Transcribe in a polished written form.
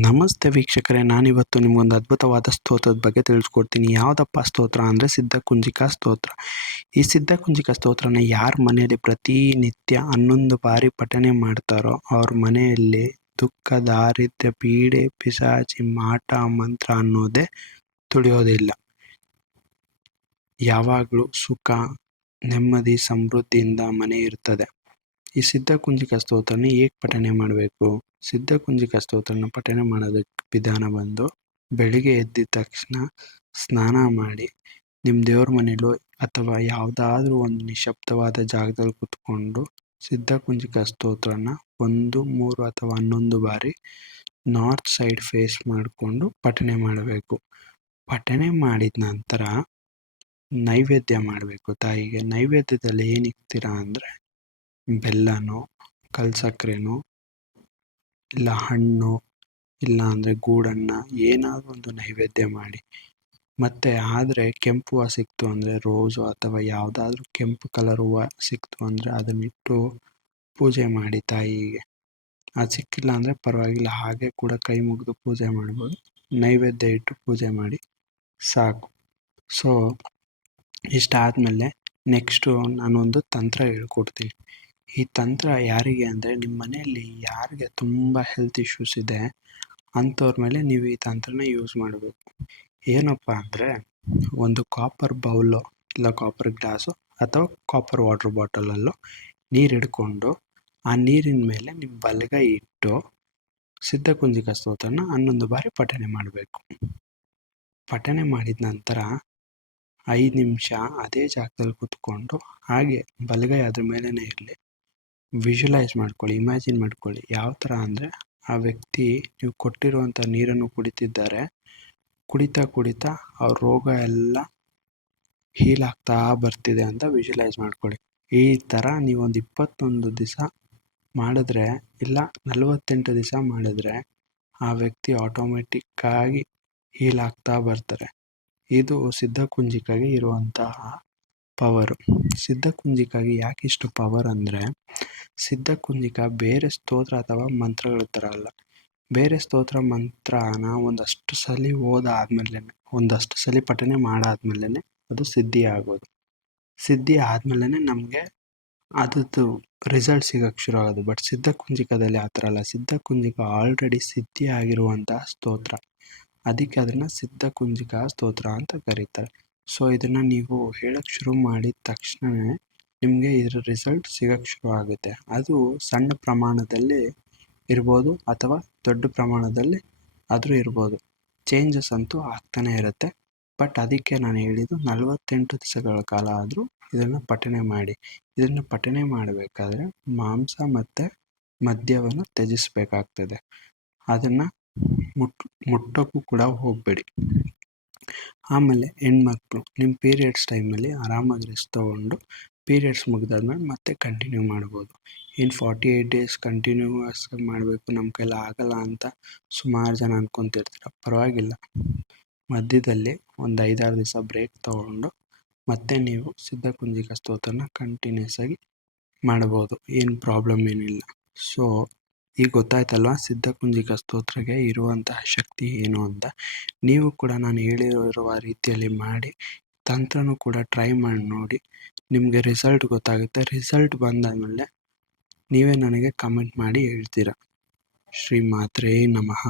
ನಮಸ್ತೆ ವೀಕ್ಷಕರೇ, ನಾನಿವತ್ತು ನಿಮಗೊಂದು ಅದ್ಭುತವಾದ ಸ್ತೋತ್ರದ ಬಗ್ಗೆ ತಿಳಿಸ್ಕೊಡ್ತೀನಿ. ಯಾವುದಪ್ಪ ಸ್ತೋತ್ರ ಅಂದರೆ ಸಿದ್ಧಕುಂಜಿಕಾ ಸ್ತೋತ್ರ. ಈ ಸಿದ್ಧಕುಂಜಿಕಾ ಸ್ತೋತ್ರನ ಯಾರ ಮನೆಯಲ್ಲಿ ಪ್ರತಿನಿತ್ಯ 11 ಬಾರಿ ಪಠನೆ ಮಾಡ್ತಾರೋ ಅವ್ರ ಮನೆಯಲ್ಲಿ ದುಃಖ, ದಾರಿದ್ರ್ಯ, ಪೀಡೆ, ಪಿಶಾಚಿ, ಮಾಟ, ಮಂತ್ರ ಅನ್ನೋದೇ ತುಳಿಯೋದಿಲ್ಲ. ಯಾವಾಗಲೂ ಸುಖ, ನೆಮ್ಮದಿ, ಸಮೃದ್ಧಿಯಿಂದ ಮನೆ ಇರ್ತದೆ. ಈ ಸಿದ್ಧಕುಂಜಿಕಾ ಸ್ತೋತ್ರನ ಹೇಗೆ ಪಠನೆ ಮಾಡಬೇಕು? ಸಿದ್ಧಕುಂಜಿಕಾ ಸ್ತೋತ್ರನ ಪಠನೆ ಮಾಡೋದಕ್ಕೆ ವಿಧಾನ ಬಂದು, ಬೆಳಿಗ್ಗೆ ಎದ್ದ ತಕ್ಷಣ ಸ್ನಾನ ಮಾಡಿ ನಿಮ್ಮ ದೇವ್ರ ಮನೇಲೋ ಅಥವಾ ಯಾವುದಾದ್ರೂ ಒಂದು ನಿಶಬ್ದವಾದ ಜಾಗದಲ್ಲಿ ಕೂತ್ಕೊಂಡು ಸಿದ್ಧಕುಂಜಿಕಾ ಸ್ತೋತ್ರನ 1, 3 ಅಥವಾ 11 ಬಾರಿ ನಾರ್ತ್ ಸೈಡ್ ಫೇಸ್ ಮಾಡಿಕೊಂಡು ಪಠನೆ ಮಾಡಬೇಕು. ಪಠನೆ ಮಾಡಿದ ನಂತರ ನೈವೇದ್ಯ ಮಾಡಬೇಕು ತಾಯಿಗೆ. ನೈವೇದ್ಯದಲ್ಲಿ ಏನಿಕ್ತೀರಾ ಅಂದರೆ ಬೆಲ್ಲನೋ, ಕಲ್ಸಕ್ರೆನೋ, ಇಲ್ಲ ಹಣ್ಣು, ಇಲ್ಲ ಅಂದರೆ ಗೂಡನ್ನ ಏನಾದರೂ ಒಂದು ನೈವೇದ್ಯ ಮಾಡಿ. ಮತ್ತು ಆದರೆ ಕೆಂಪು ಹೂವು ಸಿಕ್ತು ಅಂದರೆ ರೋಸು ಅಥವಾ ಯಾವುದಾದ್ರೂ ಕೆಂಪು ಕಲರ್ ಹೂವು ಸಿಕ್ತು ಅಂದರೆ ಅದನ್ನಿಟ್ಟು ಪೂಜೆ ಮಾಡಿ ತಾಯಿಗೆ. ಅದು ಸಿಕ್ಕಿಲ್ಲ ಅಂದರೆ ಪರವಾಗಿಲ್ಲ, ಹಾಗೆ ಕೂಡ ಕೈ ಮುಗಿದು ಪೂಜೆ ಮಾಡ್ಬೋದು. ನೈವೇದ್ಯ ಇಟ್ಟು ಪೂಜೆ ಮಾಡಿ ಸಾಕು. ಸೊ ಇಷ್ಟಾದಮೇಲೆ ನೆಕ್ಸ್ಟು ನಾನೊಂದು ತಂತ್ರ ಹೇಳ್ಕೊಡ್ತೀನಿ. ಈ ತಂತ್ರ ಯಾರಿಗೆ ಅಂದರೆ ನಿಮ್ಮ ಮನೆಯಲ್ಲಿ ಯಾರಿಗೆ ತುಂಬ ಹೆಲ್ತ್ ಇಶ್ಯೂಸ್ ಇದೆ ಅಂಥವ್ರ ಮೇಲೆ ನೀವು ಈ ತಂತ್ರನ ಯೂಸ್ ಮಾಡಬೇಕು. ಏನಪ್ಪ ಅಂದರೆ, ಒಂದು ಕಾಪರ್ ಬೌಲು ಇಲ್ಲ ಕಾಪರ್ ಗ್ಲಾಸು ಅಥವಾ ಕಾಪರ್ ವಾಟರ್ ಬಾಟಲಲ್ಲೋ ನೀರು ಹಿಡ್ಕೊಂಡು ಆ ನೀರಿನ ಮೇಲೆ ನಿಮ್ಮ ಬಲಗೈ ಇಟ್ಟು ಸಿದ್ಧಕುಂಜಿಕಾ ಸ್ತೋತ್ರನ 11 ಬಾರಿ ಪಠನೆ ಮಾಡಬೇಕು. ಪಠನೆ ಮಾಡಿದ ನಂತರ 5 ನಿಮಿಷ ಅದೇ ಜಾಗದಲ್ಲಿ ಕೂತ್ಕೊಂಡು ಹಾಗೆ ಬಲಗೈ ಅದ್ರ ಮೇಲೇ ಇರಲಿ. ವಿಜುವಲೈಸ್ ಮಾಡ್ಕೊಳ್ಳಿ, ಇಮ್ಯಾಜಿನ್ ಮಾಡ್ಕೊಳ್ಳಿ. ಯಾವ ಥರ ಅಂದರೆ, ಆ ವ್ಯಕ್ತಿ ನೀವು ಕೊಟ್ಟಿರುವಂಥ ನೀರನ್ನು ಕುಡಿತಿದ್ದಾರೆ. ಕುಡಿತಾ ಕುಡಿತಾ ಅವ್ರ ರೋಗ ಎಲ್ಲ ಹೀಲ್ ಆಗ್ತಾ ಬರ್ತಿದೆ ಅಂತ ವಿಜುವಲೈಸ್ ಮಾಡ್ಕೊಳ್ಳಿ. ಈ ಥರ ನೀವೊಂದು 21 ದಿವಸ ಮಾಡಿದ್ರೆ ಇಲ್ಲ 48 ದಿವಸ ಮಾಡಿದ್ರೆ ಆ ವ್ಯಕ್ತಿ ಆಟೋಮೆಟಿಕ್ಕಾಗಿ ಹೀಲ್ ಆಗ್ತಾ ಬರ್ತಾರೆ. ಇದು ಸಿದ್ಧಕುಂಜಿಕಾಗೆ ಇರುವಂತಹ ಪವರು. ಸಿದ್ಧಕುಂಜಿಕಾಗೆ ಯಾಕೆ ಇಷ್ಟು ಪವರ್ ಅಂದರೆ, ಸಿದ್ಧಕುಂಜಿಕಾ ಬೇರೆ ಸ್ತೋತ್ರ ಅಥವಾ ಮಂತ್ರಗಳ ಥರ ಅಲ್ಲ. ಬೇರೆ ಸ್ತೋತ್ರ ಮಂತ್ರನ ಒಂದಷ್ಟು ಸಲ ಓದಾದ್ಮೇಲೆ, ಒಂದಷ್ಟು ಸಲ ಪಠನೆ ಮಾಡಾದ್ಮೇಲೆ ಅದು ಸಿದ್ಧಿ ಆಗೋದು. ಸಿದ್ಧಿ ಆದಮೇಲೆ ನಮಗೆ ಅದ್ರದ್ದು ರಿಸಲ್ಟ್ ಸಿಗೋಕ್ಕೆ ಶುರು ಆಗೋದು. ಬಟ್ ಸಿದ್ಧಕುಂಜಿಕಾದಲ್ಲಿ ಆ ಥರ ಅಲ್ಲ. ಸಿದ್ಧಕುಂಜಿಕಾ ಆಲ್ರೆಡಿ ಸಿದ್ಧಿ ಆಗಿರುವಂತಹ ಸ್ತೋತ್ರ. ಅದಕ್ಕೆ ಅದನ್ನು ಸಿದ್ಧಕುಂಜಿಕಾ ಸ್ತೋತ್ರ ಅಂತ ಕರೀತಾರೆ. ಸೊ ಇದನ್ನು ನೀವು ಹೇಳೋಕ್ಕೆ ಶುರು ಮಾಡಿದ ತಕ್ಷಣವೇ ನಿಮಗೆ ಇದರ ರಿಸಲ್ಟ್ ಸಿಗೋಕ್ಕೆ ಶುರು ಆಗುತ್ತೆ. ಅದು ಸಣ್ಣ ಪ್ರಮಾಣದಲ್ಲಿ ಇರ್ಬೋದು ಅಥವಾ ದೊಡ್ಡ ಪ್ರಮಾಣದಲ್ಲಿ ಆದರೂ ಇರ್ಬೋದು. ಚೇಂಜಸ್ ಅಂತೂ ಆಗ್ತಾನೆ ಇರುತ್ತೆ. ಬಟ್ ಅದಕ್ಕೆ ನಾನು ಹೇಳಿದ್ದು 48 ದಿವಸಗಳ ಕಾಲ ಆದರೂ ಇದನ್ನು ಪಠನೆ ಮಾಡಿ. ಇದನ್ನು ಪಠನೆ ಮಾಡಬೇಕಾದ್ರೆ ಮಾಂಸ ಮತ್ತು ಮದ್ಯವನ್ನು ತ್ಯಜಿಸಬೇಕಾಗ್ತದೆ. ಅದನ್ನು ಮುಟ್ಟೋಕ್ಕೂ ಕೂಡ ಹೋಗಬೇಡಿ. ಆಮೇಲೆ ಹೆಣ್ಮಕ್ಳು ನಿಮ್ಮ ಪೀರಿಯಡ್ಸ್ ಟೈಮಲ್ಲಿ ಆರಾಮಾಗಿ ರೆಸ್ಟ್ ತೊಗೊಂಡು ಪೀರಿಯಡ್ಸ್ ಮುಗಿದಾದ್ಮೇಲೆ ಮತ್ತೆ ಕಂಟಿನ್ಯೂ ಮಾಡ್ಬೋದು. ಇನ್ನು 48 ಡೇಸ್ ಕಂಟಿನ್ಯೂಸ್ ಮಾಡಬೇಕು, ನಮ್ಮ ಕೈಲಿ ಆಗಲ್ಲ ಅಂತ ಸುಮಾರು ಜನ ಅಂದ್ಕೊತಿರ್ತೀರ. ಪರವಾಗಿಲ್ಲ, ಮಧ್ಯದಲ್ಲಿ ಒಂದು 5-6 ದಿವಸ ಬ್ರೇಕ್ ತೊಗೊಂಡು ಮತ್ತೆ ನೀವು ಸಿದ್ಧಕುಂಜಿಕಾ ಸ್ತೋತ್ರನ ಕಂಟಿನ್ಯೂಸ್ ಆಗಿ ಮಾಡ್ಬೋದು. ಏನು ಪ್ರಾಬ್ಲಮ್ ಏನಿಲ್ಲ. ಸೊ ಈಗ ಗೊತ್ತಾಯ್ತಲ್ವಾ ಸಿದ್ಧಕುಂಜಿಕಾ ಸ್ತೋತ್ರಕ್ಕೆ ಇರುವಂತಹ ಶಕ್ತಿ ಏನು ಅಂತ. ನೀವು ಕೂಡ ನಾನು ಹೇಳಿರುವ ರೀತಿಯಲ್ಲಿ ಮಾಡಿ ತಂತ್ರನೂ ಕೂಡ ಟ್ರೈ ಮಾಡಿ ನೋಡಿ. ನಿಮಗೆ ರಿಸಲ್ಟ್ ಗೊತ್ತಾಗುತ್ತೆ. ರಿಸಲ್ಟ್ ಬಂದಾದಮೇಲೆ ನೀವೇ ನನಗೆ ಕಮೆಂಟ್ ಮಾಡಿ ಹೇಳ್ತೀರಾ. ಶ್ರೀ ಮಾತ್ರೇ ನಮಃ.